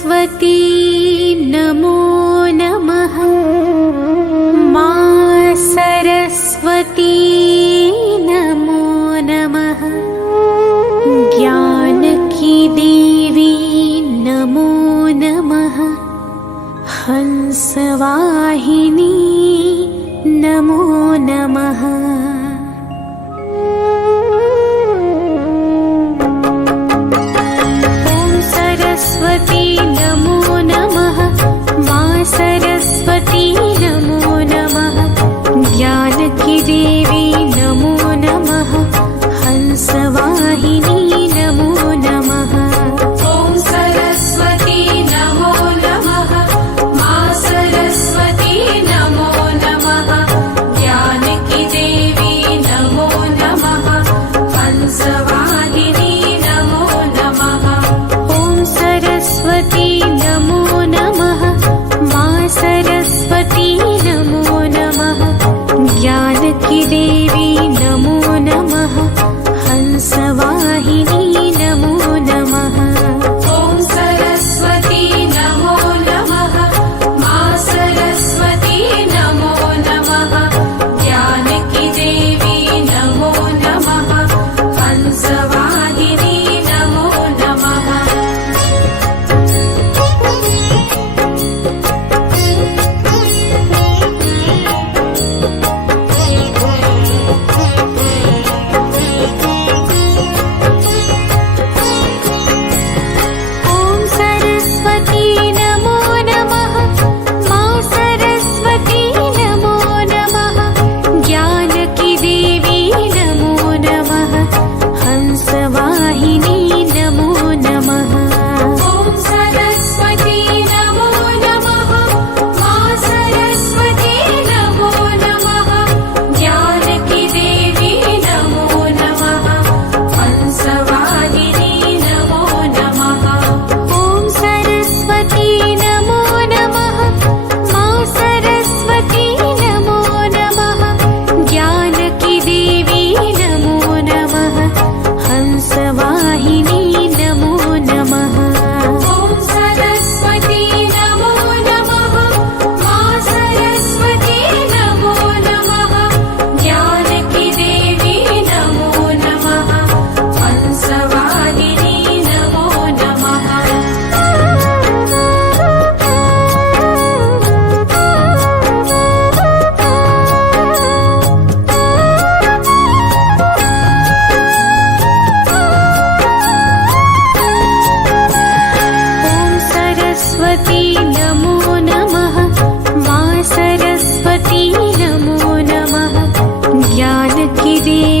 सरस्वती नमो नमः। मां सरस्वती नमो नमः। ज्ञान की देवी नमो नमः। हंसवाहिनी नमो नमः। ॐ सरस्वती नमो नमः। मां सरस्वती नमो नमः। ज्ञान की देवी नमो नमः। हंसवाहिनी नमो नमः। ॐ सरस्वती नमो नमः। मां सरस्वती नमो नमः। ज्ञान की देवी नमो नमः। हंसवाहिनी नमो नमः। ॐ सरस्वती नमो नमः। मां सरस्वती नमो नमः। ज्ञान की देवी नमो नमः। हंसवाहिनी नमो नमः। ॐ सरस्वती नमो नमः। मां सरस्वती नमो नमः। ज्ञान की देवी नमो नमः। हंसवाहिनी नमो नमः। ॐ सरस्वती नमो नमः। मां सरस्वती नमो नमः। ज्ञान की देवी नमो नमः। हंसवाहिनी नमो नमः। ॐ सरस्वती नमो नमः। मां सरस्वती नमो नमः। ज्ञान की देवी नमो नमः। हंसवाहिनी नमो नमः। ॐ सरस्वती नमो नमः। मां सरस्वती नमो नमः। ज्ञान की देवी नमो नमः। हंसवाहिनी नमो नमः। ॐ सरस्वती नमो नमः। मां सरस्वती नमो नमः। ज्ञान की देवी नमो नमः। हंसवाहिनी नमो नमः। ॐ सरस्वती नमो नमः। मां सरस्वती नमो नमः। ज्ञान की देवी